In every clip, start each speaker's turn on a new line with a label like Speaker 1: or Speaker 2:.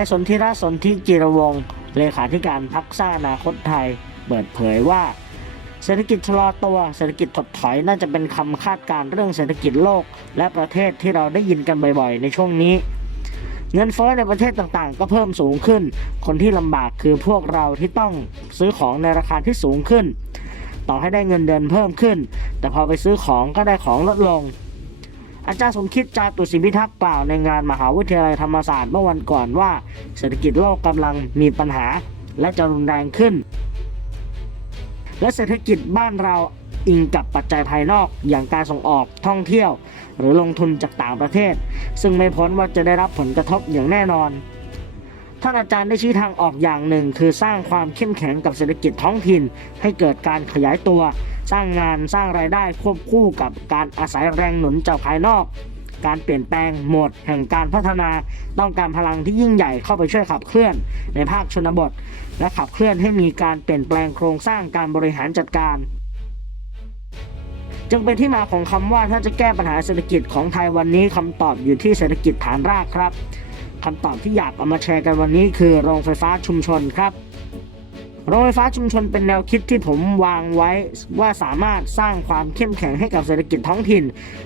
Speaker 1: ายสนธิรัตน์สนธิจิรวงศ์เลขาธิการพักสร้างอนาคตไทย เปิดเผยว่า เศรษฐกิจชะลอตัวเศรษฐกิจถดถอยน่าจะเป็นคำคาดการเรื่องเศรษฐกิจโลก และประเทศที่เราได้ยินกันบ่อยๆ ในช่วงนี้ เงินเฟ้อในประเทศต่างๆ ก็เพิ่มสูงขึ้น คนที่ลำบากคือพวกเราที่ต้องซื้อของในราคาที่สูงขึ้น ต่อให้ได้เงินเดือนเพิ่มขึ้น แต่พอไปซื้อของก็ได้ของลดลง อาจารย์สมคิดจาตุศิพิทักษ์กล่าวในงานมหาวิทยาลัยธรรมศาสตร์เมื่อวันก่อนว่า เศรษฐกิจโลกกำลังมีปัญหาและจะรุนแรงขึ้น และเศรษฐกิจบ้านเราอิงกับปัจจัยภายนอกอย่างการส่งออกท่องเที่ยว หรือลงทุนจากต่างประเทศ ซึ่งไม่พ้นว่าจะได้รับผลกระทบอย่างแน่นอน ท่านอาจารย์ได้ชี้ทางออกอย่างหนึ่ง คือสร้างความเข้มแข็งกับเศรษฐกิจท้องถิ่น ให้เกิดการขยายตัว สร้างงานสร้างรายได้ควบคู่กับการอาศัยแรงหนุนจากภายนอก การเปลี่ยนแปลงโหมดแห่งการพัฒนา ต้องการพลังที่ยิ่งใหญ่เข้าไปช่วยขับเคลื่อน ในภาคชนบท และขับเคลื่อนให้มีการเปลี่ยนแปลงโครงสร้างการบริหารจัดการจึงเป็นที่มาของคำว่าถ้าจะแก้ปัญหาเศรษฐกิจของไทยวันนี้คำตอบอยู่ที่เศรษฐกิจฐานรากครับ คำตอบที่อยากเอามาแชร์กันวันนี้คือโรงไฟฟ้าชุมชนครับ โรงไฟฟ้าชุมชนเป็นแนวคิดที่ผมวางไว้ว่าสามารถสร้างความเข้มแข็งให้กับเศรษฐกิจท้องถิ่น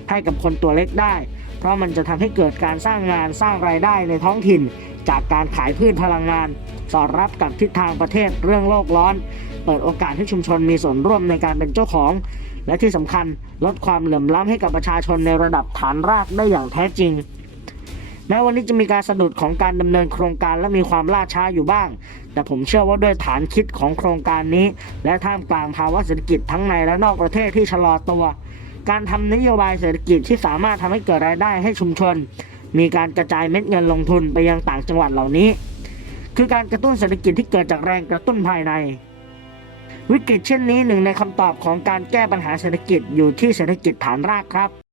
Speaker 1: ให้กับคนตัวเล็กได้ เพราะมันจะทำให้เกิดการสร้างงานสร้างรายได้ในท้องถิ่น จากการขายพืชพลังงาน สอดรับกับทิศทางประเทศเรื่องโลกร้อน เปิดโอกาสให้ชุมชนมีส่วนร่วมในการเป็นเจ้าของ และที่สำคัญลดความเหลื่อมล้ำให้กับประชาชนในระดับฐานรากได้อย่างแท้จริง แม้วันนี้จะมีการสะดุดของการดำเนินโครงการและมีความล่าช้าอยู่บ้าง แต่ผมเชื่อว่าด้วยฐานคิดของโครงการนี้ และท่ามกลางภาวะเศรษฐกิจทั้งในและนอกประเทศที่ชะลอตัว การทำนโยบายเศรษฐกิจที่สามารถทำให้เกิดรายได้ให้ชุมชน มีการกระจายเม็ดเงินลงทุนไปยังต่างจังหวัดเหล่านี้ คือการกระตุ้นเศรษฐกิจที่เกิดจากแรงกระตุ้นภายในวิกฤตเช่นนี้หนึ่งในคำตอบของการแก้ปัญหาเศรษฐกิจอยู่ที่เศรษฐกิจฐานรากครับ